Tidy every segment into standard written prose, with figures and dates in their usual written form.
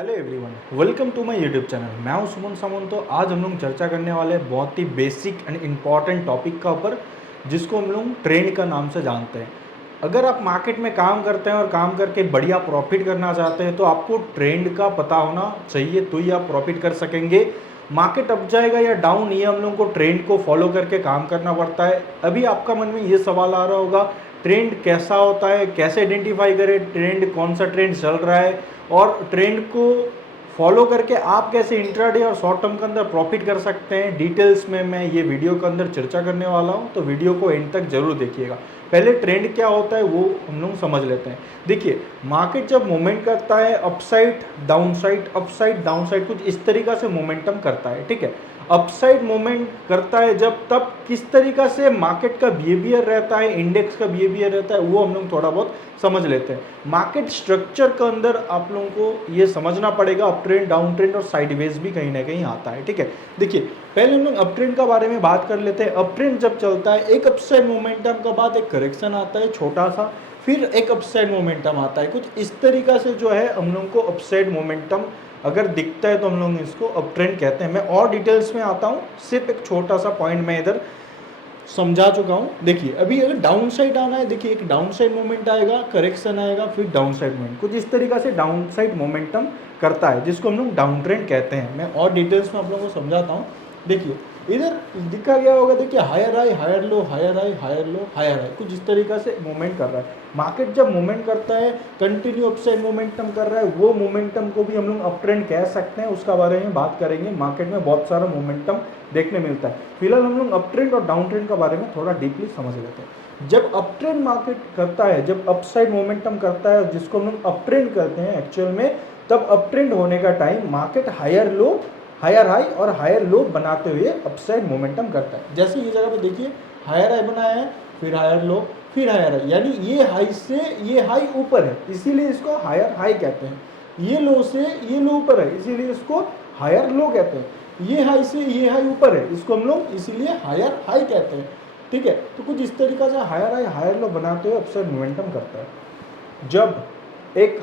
Hello everyone, welcome to my YouTube channel. मैं हूं सुमन सामंत। तो आज हम लोग चर्चा करने वाले हैं बहुत ही बेसिक एंड इम्पॉर्टेंट टॉपिक का ऊपर, जिसको हम लोग ट्रेंड का नाम से जानते हैं। अगर आप मार्केट में काम करते हैं और काम करके बढ़िया प्रॉफिट करना चाहते हैं तो आपको ट्रेंड का पता होना चाहिए, तो ही आप प्रॉफिट कर सकेंगे। मार्केट अप जाएगा या डाउन, ये हम लोग को ट्रेंड को फॉलो करके काम करना पड़ता है। अभी आपका मन में ये सवाल आ रहा होगा, ट्रेंड कैसा होता है, कैसे आइडेंटिफाई करें ट्रेंड, कौन सा ट्रेंड चल रहा है, और ट्रेंड को फॉलो करके आप कैसे इंट्राडे और शॉर्ट टर्म के अंदर प्रॉफिट कर सकते हैं। डिटेल्स में मैं ये वीडियो के अंदर चर्चा करने वाला हूँ, तो वीडियो को एंड तक जरूर देखिएगा। पहले ट्रेंड क्या होता है वो हम लोग समझ लेते हैं। देखिए, मार्केट जब मूवमेंट करता है अपसाइड डाउन साइड कुछ इस तरीका से मोमेंटम करता है, ठीक है। अपसाइड मूवमेंट करता है जब, तब किस तरीका से मार्केट का बिहेवियर रहता है, इंडेक्स का बिहेवियर रहता है, वो हम लोग थोड़ा बहुत समझ लेते हैं। मार्केट स्ट्रक्चर के अंदर आप लोगों को ये समझना पड़ेगा, अप ट्रेंड, डाउन ट्रेंड और साइडवेज भी कहीं ना कहीं आता है, ठीक है। देखिए, पहले हम लोग अप ट्रेंड का बारे में बात कर लेते हैं। अप ट्रेंड जब चलता है, एक अपसाइड मोमेंटम के बाद एक करेक्शन आता है छोटा सा, फिर एक अपसाइड मोमेंटम आता है। कुछ इस तरीका से जो है हम लोग को अपसाइड मोमेंटम अगर दिखता है तो हम लोग इसको अप ट्रेंड कहते हैं। मैं और डिटेल्स में आता हूँ, सिर्फ एक छोटा सा पॉइंट मैं इधर समझा चुका हूँ। देखिए, अभी अगर डाउन साइड आना है, देखिए एक डाउन साइड मोमेंट आएगा, करेक्शन आएगा, फिर डाउन साइड मोमेंट, कुछ इस तरीका से डाउन साइड मोमेंटम करता है, जिसको हम लोग डाउन ट्रेंड कहते हैं। मैं और डिटेल्स में आप लोगों को समझाता हूँ। देखिए, इधर दिखा गया होगा, देखिए higher high, higher low, higher high, higher low, higher high, कुछ इस तरीका से मूवमेंट कर रहा है। मार्केट जब मूवमेंट करता है, कंटिन्यू अपसाइड मोमेंटम कर रहा है, वो मोमेंटम को भी हम लोग अप ट्रेंड कह सकते हैं। उसका बारे में बात करेंगे। मार्केट में बहुत सारा मोमेंटम देखने मिलता है। फिलहाल हम लोग अप ट्रेंड और डाउन ट्रेंड के बारे में थोड़ा डीपली समझ लेते हैं। जब अप ट्रेंड मार्केट करता है, जब अपसाइड मोमेंटम करता है, जिसको हम लोग अप ट्रेंड करते हैं एक्चुअल में, तब अप ट्रेंड होने का time market higher low, higher high और हायर लो बनाते हुए अपसाइड मोमेंटम करता है। जैसे ये जगह पे देखिए, हायर हाई बनाया है, फिर हायर लो, फिर हायर हाई, यानी ये हाई से ये हाई ऊपर है, इसीलिए इसको हायर हाई कहते हैं। ये लो से ये लो ऊपर है, इसीलिए इसको हायर लो कहते हैं। ये हाई से ये हाई ऊपर है, इसको हम लोग इसीलिए हायर हाई कहते हैं, ठीक है। तो कुछ इस तरीका से हायर हाई हायर लो बनाते हुए अपसाइड मोमेंटम करता है। जब एक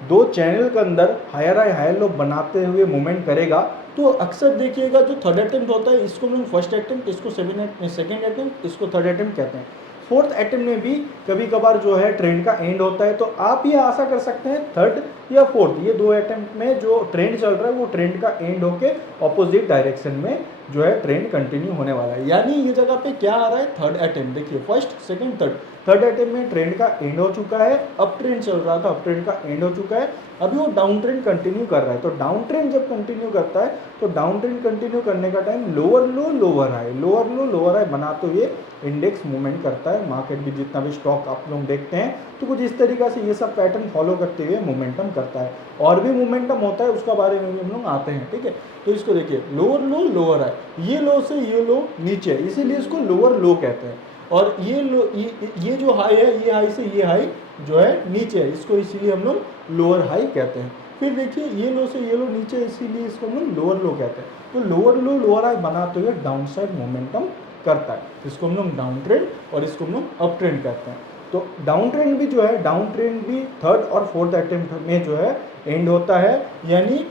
दो चैनल के अंदर हायर हाई हायर लो बनाते हुए मूवमेंट करेगा, तो अक्सर देखिएगा जो थर्ड अटेम्प्ट होता है, इसको हम फर्स्ट अटेम्प्ट, इसको सेकंड अटेम्प्ट, इसको थर्ड अटेम्प्ट कहते हैं। फोर्थ अटेम्प्ट में भी कभी कभार जो है ट्रेंड का एंड होता है, तो आप ये आशा कर सकते हैं थर्ड या फोर्थ, ये दो अटेम्प्ट में जो ट्रेंड चल रहा है वो ट्रेंड का एंड होके ऑपोजिट डायरेक्शन में जो है ट्रेंड कंटिन्यू होने वाला है। यानी ये जगह पे क्या आ रहा है, थर्ड अटेम्प्ट। देखिए, फर्स्ट सेकंड थर्ड अटेम्प्ट में ट्रेंड का एंड हो चुका है, अप ट्रेंड चल रहा था, अप ट्रेंड का एंड हो चुका है, अभी वो डाउन ट्रेंड कंटिन्यू कर रहा है। तो डाउन ट्रेंड जब कंटिन्यू करता है, तो डाउन ट्रेंड कंटिन्यू करने का टाइम लोअर लो लोअर हाई, लोअर लो लोअर हाई बनाते हुए इंडेक्स मूवमेंट करता है। मार्केट भी जितना भी स्टॉक आप लोग देखते हैं, तो कुछ इस तरीका से ये सब पैटर्न फॉलो करते हुए मोमेंटम करता है। और भी मोमेंटम होता है, उसका बारे में भी हम लोग आते हैं, ठीक है। तो इसको देखिए, लोअर लो लोअर हाई, ये लो से ये लो नीचे, इसीलिए इसको लोअर लो कहते हैं। और ये लो, ये जो हाई है, ये हाई से ये हाई जो है नीचे है, इसको इसीलिए हम लोग लोअर हाई कहते हैं। फिर देखिए, ये लो से ये लो नीचे, इसीलिए इसको हम लोग लोअर लो कहते हैं। तो लोअर लो लोअर हाई बनाते हुए डाउन साइड मोमेंटम करता है, इसको हम लोग डाउन ट्रेंड और इसको हम लोग अप ट्रेंड कहते हैं। तो डाउन ट्रेंड भी जो है, डाउन ट्रेंड भी थर्ड और फोर्थ अटेम्प्ट में जो है एंड होता है, यानी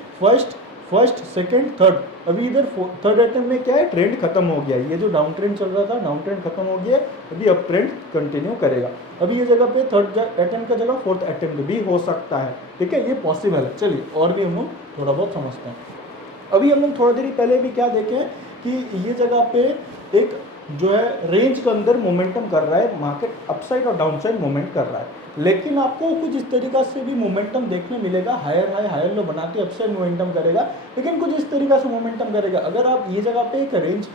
फर्स्ट सेकंड थर्ड। अभी इधर थर्ड अटेम्प्ट में क्या है, ट्रेंड खत्म हो गया, ये जो डाउन ट्रेंड चल रहा था, डाउन ट्रेंड खत्म हो गया, अभी अप ट्रेंड कंटिन्यू करेगा। अभी ये जगह पे थर्ड अटेम्प्ट का जगह फोर्थ अटेम्प्ट भी हो सकता है, ठीक है, ये पॉसिबल है। चलिए और भी हम लोग थोड़ा बहुत समझते हैं। अभी हम लोग थोड़ी देर पहले भी क्या देखें कि ये जगह पे एक जो है रेंज के अंदर मोमेंटम कर रहा है, मार्केट अपसाइड और डाउन साइड मोमेंट कर रहा है। लेकिन आपको कुछ इस तरीका से भी मोमेंटम देखने मिलेगा, हायर हाई हायर लो बनाते अपसाइड मोमेंटम करेगा, लेकिन कुछ इस तरीका से मोमेंटम करेगा। अगर आप ये जगह पे एक रेंज,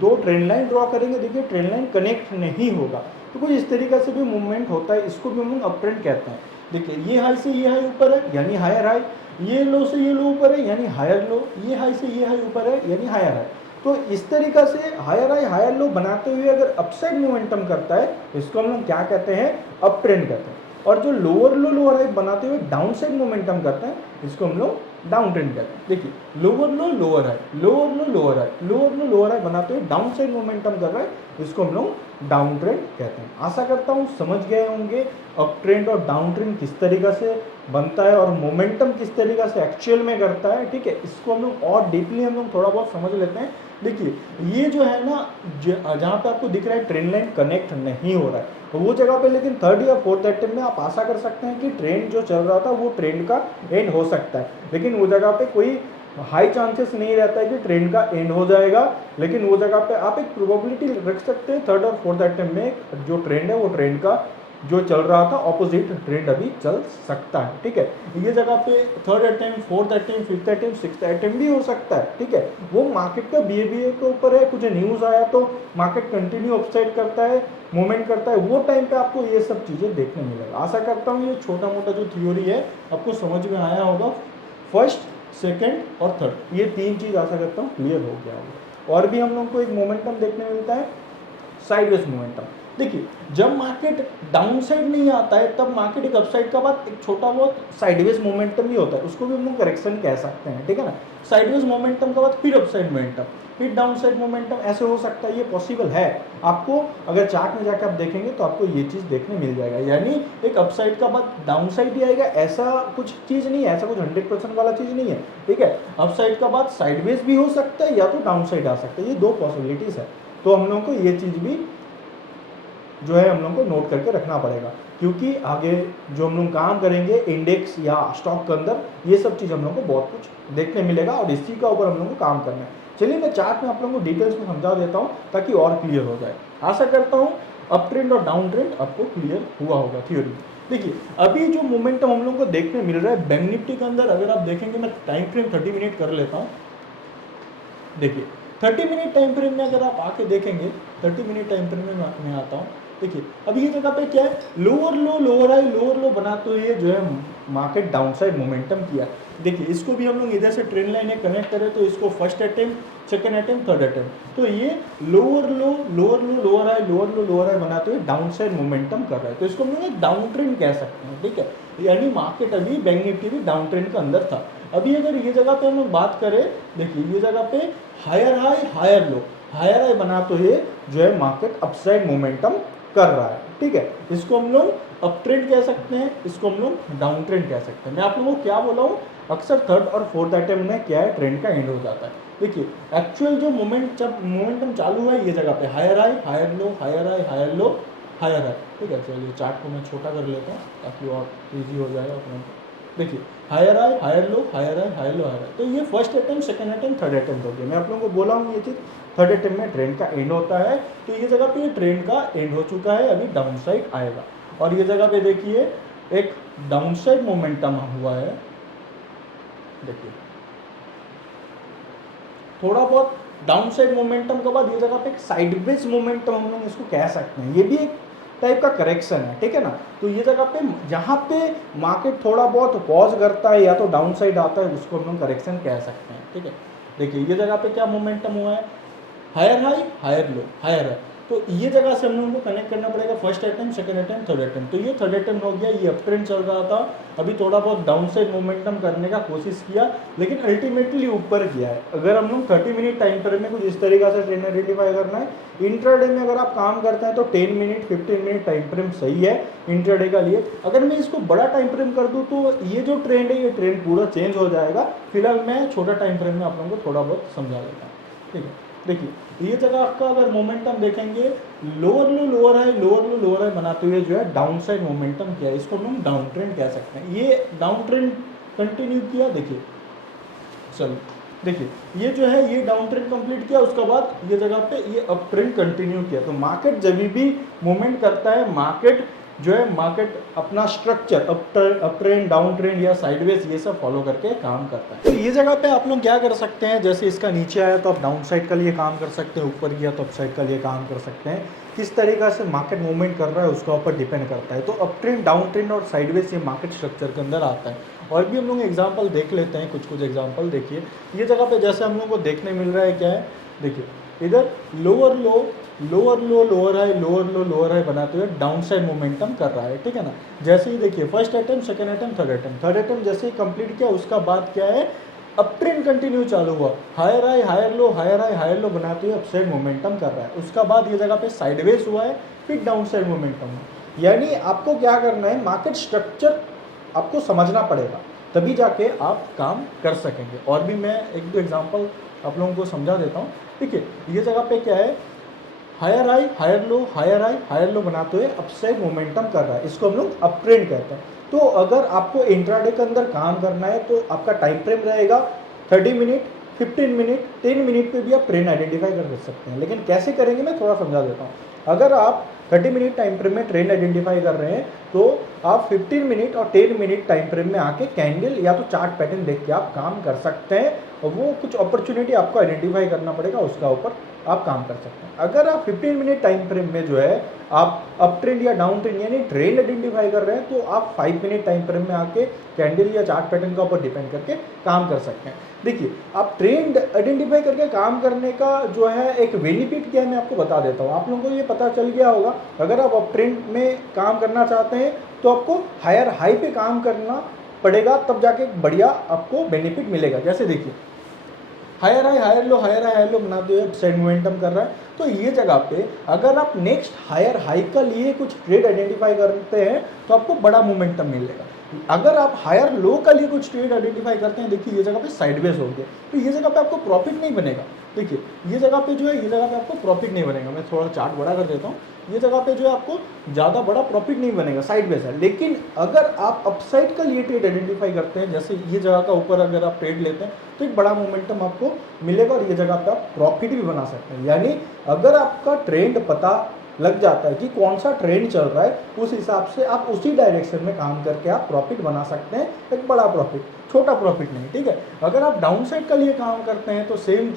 दो ट्रेंड लाइन ड्रॉ करेंगे, देखिए ट्रेंड लाइन कनेक्ट नहीं होगा, तो कुछ इस तरीका से भी मूवमेंट होता है, इसको भी हम लोग अप ट्रेंड कहते हैं। देखिए, ये हाई से ये हाई ऊपर है, यानी हायर हाई, ये लो से ये लो ऊपर है, यानी हायर लो, ये हाई से ये हाई ऊपर है, यानी हायर हाई। तो इस तरीका से हायर हाई हायर लो बनाते हुए अगर अपसाइड मोमेंटम करता है, इसको हम लोग क्या कहते हैं, अप ट्रेंड कहते हैं। और जो लोअर लो लोअर हाई बनाते हुए डाउन साइड मोमेंटम करता है, इसको हम लोग डाउन ट्रेंड कहते हैं। देखिए लोअर लो लोअर हाई, लोअर लो लोअर हाई, लोअर लो लोअर हाई बनाते हुए डाउन साइड मोमेंटम कर रहा है, इसको हम लोग डाउन ट्रेंड कहते हैं। आशा करता हूँ समझ गए होंगे अप ट्रेंड और डाउन ट्रेंड किस तरीक़ा से बनता है और मोमेंटम किस तरीक़ा से एक्चुअल में करता है। ठीक है, इसको हम लोग और डीपली हम लोग थोड़ा बहुत समझ लेते हैं। देखिए ये जो है ना, जहाँ पे आपको दिख रहा है ट्रेंड लाइन कनेक्ट नहीं हो रहा है वो जगह पे, लेकिन थर्ड या फोर्थ अटेम्प्ट में आप आशा कर सकते हैं कि ट्रेंड जो चल रहा था वो ट्रेंड का एंड हो सकता है, लेकिन वो जगह पे कोई हाई चांसेस नहीं रहता है कि ट्रेंड का एंड हो जाएगा। लेकिन वो जगह पे आप एक प्रोबेबिलिटी रख सकते हैं थर्ड और फोर्थ अटेम्प्ट में जो ट्रेंड है वो ट्रेंड का जो चल रहा था ऑपोजिट ट्रेंड अभी चल सकता है। ठीक है, ये जगह पे third attempt, fourth attempt, fifth attempt, sixth attempt भी हो सकता है। ठीक है, वो मार्केट का बिहेवियर के ऊपर है। कुछ न्यूज़ आया तो मार्केट कंटिन्यू अपसाइड करता है, मूवमेंट करता है, वो टाइम पे आपको ये सब चीज़ें देखने मिलेगा। आशा करता हूँ ये छोटा मोटा जो थ्योरी है आपको समझ में आया होगा। फर्स्ट, सेकेंड और थर्ड, ये तीन चीज़ आशा करता हूँ क्लियर हो गया होगा। और भी हम लोग को एक मोमेंटम देखने मिलता है, साइडवेज मोमेंटम। देखिए जब मार्केट डाउन साइड नहीं आता है तब मार्केट एक अपसाइड का बाद एक छोटा बहुत साइडवेज मोमेंटम भी होता है, उसको भी हम लोग करेक्शन कह सकते हैं। ठीक है ना, साइडवेज मोमेंटम के बाद फिर अपसाइड मोमेंटम, फिर डाउन साइड मोमेंटम, ऐसे हो सकता है, ये पॉसिबल है। आपको अगर चार्ट में जाकर आप देखेंगे तो आपको ये चीज़ देखने मिल जाएगा, यानी एक अपसाइड का बाद डाउन साइड ही आएगा, ऐसा कुछ चीज़ नहीं है, ऐसा कुछ 100% वाला चीज़ नहीं है। ठीक है, अपसाइड का बाद साइडवेज भी हो सकता है या तो डाउन साइड आ सकता है, ये दो पॉसिबिलिटीज़ है। तो हम लोगों को ये चीज़ भी जो है हम लोग को नोट करके रखना पड़ेगा, क्योंकि आगे जो हम लोग काम करेंगे इंडेक्स या स्टॉक के अंदर ये सब चीज़ हम लोग को बहुत कुछ देखने मिलेगा और इसी का ऊपर हम लोग को काम करना है। चलिए मैं चार्ट में आप लोगों को डिटेल्स में समझा देता हूँ ताकि और क्लियर हो जाए। आशा करता हूँ अप ट्रेंड और डाउन ट्रेंड आपको क्लियर हुआ होगा थ्योरी। देखिए अभी जो मोमेंटम हम लोग को देखने मिल रहा है बैंक निफ्टी के अंदर, अगर आप देखेंगे मैं टाइम फ्रेम 30 मिनट कर लेता हूँ। देखिए 30 मिनट टाइम फ्रेम में अगर आप आके देखेंगे, 30 मिनट टाइम फ्रेम में मैं आता हूँ। देखिए अब ये जगह पे क्या है, लोअर लो लोअर हाई, लोअर लो बनाते हुए जो है मार्केट डाउन साइड मोमेंटम किया। देखिए इसको भी हम लोग इधर से ट्रेंड लाइन में कनेक्ट करें तो इसको first attempt, second attempt, third attempt, तो ये लोअर लो लोअर लो लोअर हाई, लोअर लो लोअर हाई बनाते हुए डाउन साइड मोमेंटम कर रहा है, तो इसको हम लोग डाउन ट्रेंड कह सकते हैं। ठीक है, यानी मार्केट अभी बैंक निफ्टी भी डाउन ट्रेंड के अंदर था। अभी अगर ये जगह पे हम लोग बात करें, देखिए ये जगह पे higher high higher low, higher high बनाते हुए जो है मार्केट अपसाइड मोमेंटम कर रहा है। ठीक है, इसको हम लोग अप ट्रेंड कह सकते हैं, इसको हम लोग डाउन ट्रेंड कह सकते हैं। मैं आप लोगों को क्या बोला हूँ, अक्सर थर्ड और फोर्थ अटेम्प्ट में क्या है ट्रेंड का एंड हो जाता है। देखिए एक्चुअल जो जब मोमेंटम चालू है ये जगह पे higher high higher low, higher high higher low, higher high. ठीक है, चलिए चार्ट को मैं छोटा कर लेता हूँ ताकि और ईजी हो जाए अपने। देखिए higher high higher low, higher high higher low, higher high, तो ये first attempt, second attempt, third attempt हो गया। मैं आप लोगों को बोला हूँ ये चीज़, थर्ड अटेम्प्ट में ट्रेंड का एंड होता है, तो ये जगह पे ये ट्रेंड का एंड हो चुका है, अभी डाउन साइड आएगा। और ये जगह पे देखिए एक डाउन साइड मोमेंटम हुआ है। देखिए थोड़ा बहुत डाउन साइड मोमेंटम के बाद ये जगह पे एक साइडवेज मोमेंटम हम लोग इसको कह सकते हैं, ये भी एक टाइप का करेक्शन है। ठीक है ना, तो ये जगह पे जहाँ पे मार्केट थोड़ा बहुत पॉज करता है या तो डाउन साइड आता है उसको हम लोग करेक्शन कह सकते हैं। ठीक है, देखिए ये जगह पे क्या मोमेंटम हुआ है, higher high higher low higher है, तो ये जगह से हम लोगों को कनेक्ट करना पड़ेगा first attempt, second attempt, third attempt. तो ये थर्ड अटेम्प्ट हो गया, ये अप ट्रेंड चल रहा था, अभी थोड़ा बहुत डाउन साइड मोमेंटम करने का कोशिश किया लेकिन अल्टीमेटली ऊपर किया है। अगर हम लोग 30 मिनट टाइम फ्रेम में कुछ इस तरीके से ट्रेंड आइडेंटिफाई करना है, इंट्राडे में अगर आप काम करते हैं तो 10 मिनट 15 मिनट टाइम फ्रेम सही है इंट्राडे का लिए। अगर मैं इसको बड़ा टाइम फ्रेम कर दूँ तो ये जो ट्रेंड है ये ट्रेंड पूरा चेंज हो जाएगा। फिलहाल मैं छोटा टाइम फ्रेम में आप लोगों को थोड़ा बहुत समझा देता हूँ। ठीक है, देखिए ये जगह आपका अगर मोमेंटम देखेंगे, लोअर लो लोअर हाई, लोअर लो लोअर हाई बनाते हुए जो है डाउन साइड मोमेंटम किया, इसको हम डाउन ट्रेंड कह सकते हैं। ये डाउन ट्रेंड कंटिन्यू किया, देखिए चलो देखिए ये जो है ये डाउन ट्रेंड कंप्लीट किया, उसके बाद ये जगह पे ये अप ट्रेंड कंटिन्यू किया। तो मार्केट जब भी मूवमेंट करता है, मार्केट जो है मार्केट अपना structure up trend, down trend या साइडवेज ये सब फॉलो करके काम करता है। तो ये जगह पे आप लोग क्या कर सकते हैं, जैसे इसका नीचे आया तो आप डाउन साइड का लिए काम कर सकते हैं, ऊपर गया तो अप साइड का लिए काम कर सकते हैं। किस तरीक़ा से मार्केट मूवमेंट कर रहा है उसका ऊपर डिपेंड करता है। तो अप ट्रेंड, डाउन ट्रेंड और साइडवेज ये मार्केट स्ट्रक्चर के अंदर आता है। और भी हम लोग एग्जाम्पल देख लेते हैं, कुछ एग्जाम्पल देखिए। ये जगह पे जैसे हम लोग को देखने मिल रहा है क्या है, देखिए इधर लोअर लो लोअर लो लोअर हाई लोअर लो लोअर हाई बनाते हुए डाउन साइड मोमेंटम कर रहा है, ठीक है ना। जैसे ही देखिए first attempt, second attempt, third attempt जैसे ही कंप्लीट किया, उसका बाद क्या है, अप ट्रेंड कंटिन्यू चालू हुआ, higher high higher low higher high higher low बनाते हुए अपसाइड मोमेंटम कर रहा है। उसका बाद ये जगह पे साइडवेज हुआ है, फिर डाउन साइड मोमेंटम हुआ। यानी आपको क्या करना है, मार्केट स्ट्रक्चर आपको समझना पड़ेगा, तभी जाके आप काम कर सकेंगे। और भी मैं एक दो एग्जांपल आप लोगों को समझा देता हूँ। ठीक है, ये जगह पे क्या है, higher high higher low higher high higher low बनाते हुए अपसाइड मोमेंटम कर रहा है, इसको हम लोग अप ट्रेंड कहते हैं। तो अगर आपको इंट्राडे के अंदर काम करना है तो आपका टाइम फ्रेम रहेगा 30 मिनट, 15 मिनट, 10 मिनट पे भी आप ट्रेंड आइडेंटिफाई कर सकते हैं। लेकिन कैसे करेंगे मैं थोड़ा समझा देता हूँ। अगर आप 30 मिनट टाइम फ्रेम में ट्रेंड आइडेंटिफाई कर रहे हैं तो आप 15 मिनट और 10 मिनट टाइम फ्रेम में आके कैंडल या तो चार्ट पैटर्न देख के आप काम कर सकते हैं, और वो कुछ अपॉर्चुनिटी आपको आइडेंटिफाई करना पड़ेगा, उसका ऊपर आप काम कर सकते हैं। अगर आप 15 मिनट टाइम फ्रेम में जो है आप अप ट्रेंड या डाउन ट्रेंड यानी ट्रेंड आइडेंटिफाई कर रहे हैं तो आप 5 मिनट टाइम फ्रेम में आके कैंडल या चार्ट पैटर्न का ऊपर डिपेंड करके काम कर सकते हैं। देखिए, आप ट्रेंड आइडेंटिफाई करके काम करने का जो है एक बेनिफिट क्या है मैं आपको बता देता हूँ। आप लोगों को ये पता चल गया होगा, अगर आप अप ट्रेंड में काम करना चाहते हैं तो आपको हायर हाई पे काम करना पड़ेगा, तब जाके बढ़िया आपको बेनिफिट मिलेगा। जैसे देखिए higher high higher low higher high higher low बनाते हुए साइड मोमेंटम कर रहा है, तो ये जगह पे अगर आप नेक्स्ट हायर हाई का लिए कुछ ट्रेड आइडेंटिफाई करते हैं तो आपको बड़ा मोमेंटम मिलेगा। अगर आप हायर लो का लिए कुछ ट्रेड आइडेंटिफाई करते हैं, देखिए ये जगह पे साइडवेज हो गया, तो ये जगह पे आपको प्रॉफिट नहीं बनेगा। देखिए ये जगह पे जो है, ये जगह पे आपको प्रॉफिट नहीं बनेगा। मैं थोड़ा चार्ट बड़ा कर देता हूँ। ये जगह पे जो है आपको ज़्यादा बड़ा प्रॉफिट नहीं बनेगा, साइडवेज है। लेकिन अगर आप अपसाइड का लिए ट्रेड आइडेंटिफाई करते हैं, जैसे ये जगह का ऊपर अगर आप ट्रेड लेते हैं तो एक बड़ा मोमेंटम आपको मिलेगा, और ये जगह पे आप प्रॉफिट भी बना सकते हैं। यानी अगर आपका ट्रेंड पता लग जाता है कि कौन सा ट्रेंड चल रहा है, उस हिसाब से आप उसी डायरेक्शन में काम करके आप प्रॉफिट बना सकते हैं, एक बड़ा प्रॉफिट, छोटा प्रॉफिट नहीं। ठीक है, अगर आप डाउन साइड का लिए काम करते हैं तो सेम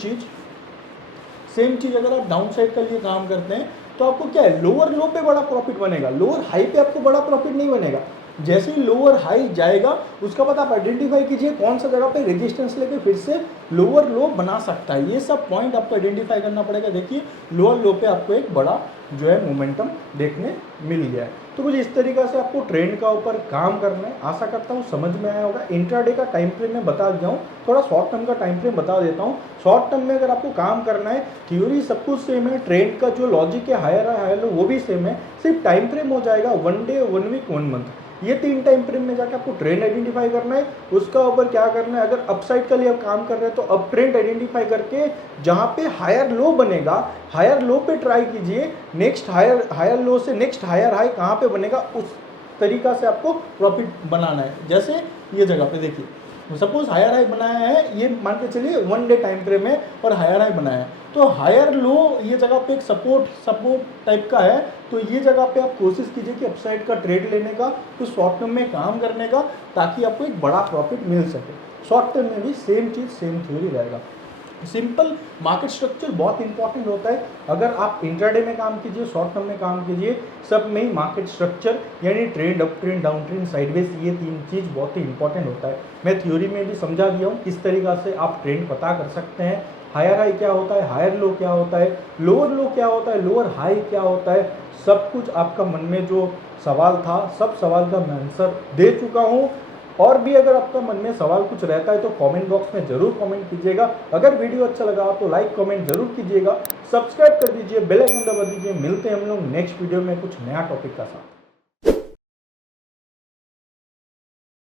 चीज़ अगर आप डाउन साइड का लिए काम करते हैं तो आपको क्या है, लोअर लो पे बड़ा प्रॉफिट बनेगा, लोअर हाई पे आपको बड़ा प्रॉफिट नहीं बनेगा। जैसे ही लोअर हाई जाएगा उसका बाद आप आइडेंटिफाई कीजिए कौन सा जगह पे रेजिस्टेंस लेके फिर से लोअर लो बना सकता है, ये सब पॉइंट आपको आइडेंटिफाई करना पड़ेगा। देखिए लोअर लो पे आपको एक बड़ा जो है मोमेंटम देखने मिल गया है। तो कुछ इस तरीक़ा से आपको ट्रेंड का ऊपर काम करना है। आशा करता हूँ समझ में आया होगा। इंट्राडे का टाइम फ्रेम में बता दिया हूँ, थोड़ा शॉर्ट टर्म का टाइम फ्रेम बता देता हूँ। शॉर्ट टर्म में अगर आपको काम करना है, थ्योरी सब कुछ सेम है, ट्रेंड का जो लॉजिक है हायर लो वो भी सेम है, सिर्फ टाइम फ्रेम हो जाएगा 1 डे 1 वीक 1 मंथ। ये 3 टाइम फ्रेम में जाकर आपको ट्रेंड आइडेंटिफाई करना है, उसका ऊपर क्या करना है, अगर अपसाइड का लिए आप काम कर रहे हैं तो अप ट्रेंड आइडेंटिफाई करके जहाँ पे हायर लो बनेगा, हायर लो पे ट्राई कीजिए, नेक्स्ट हायर लो से नेक्स्ट हायर हाई कहाँ पे बनेगा उस तरीका से आपको प्रॉफिट बनाना है। जैसे ये जगह पे देखिए, सपोज हायर हाई बनाया है, ये मान के चलिए 1 डे टाइम फ्रेम है और हायर हाई बनाया है, तो हायर लो ये जगह पे एक सपोर्ट टाइप का है, तो ये जगह पे आप कोशिश कीजिए कि अपसाइड का ट्रेड लेने का, कुछ शॉर्ट टर्म में काम करने का, ताकि आपको एक बड़ा प्रॉफिट मिल सके। शॉर्ट टर्म में भी सेम चीज़ सेम थ्योरी रहेगा। सिंपल मार्केट स्ट्रक्चर बहुत इंपॉर्टेंट होता है। अगर आप इंट्राडे में काम कीजिए, शॉर्ट टर्म में काम कीजिए, सब में ही मार्केट स्ट्रक्चर यानी trend, up trend, down trend, sideways, ये 3 चीज़ बहुत ही इंपॉर्टेंट होता है। मैं थ्योरी में भी समझा दिया हूँ किस तरीक़ा से आप ट्रेंड पता कर सकते हैं, हायर हाई क्या होता है, हायर लो क्या होता है, लोअर लो क्या होता है, लोअर हाई क्या होता है, सब कुछ आपका मन में जो सवाल था सब सवाल का मैं आंसर दे चुका हूँ। और भी अगर आपका मन में सवाल कुछ रहता है तो कमेंट बॉक्स में ज़रूर कमेंट कीजिएगा। अगर वीडियो अच्छा लगा तो लाइक कमेंट जरूर कीजिएगा, सब्सक्राइब कर दीजिए, बेल आइकन दबा दीजिए। मिलते हैं हम लोग नेक्स्ट वीडियो में कुछ नया टॉपिक का साथ।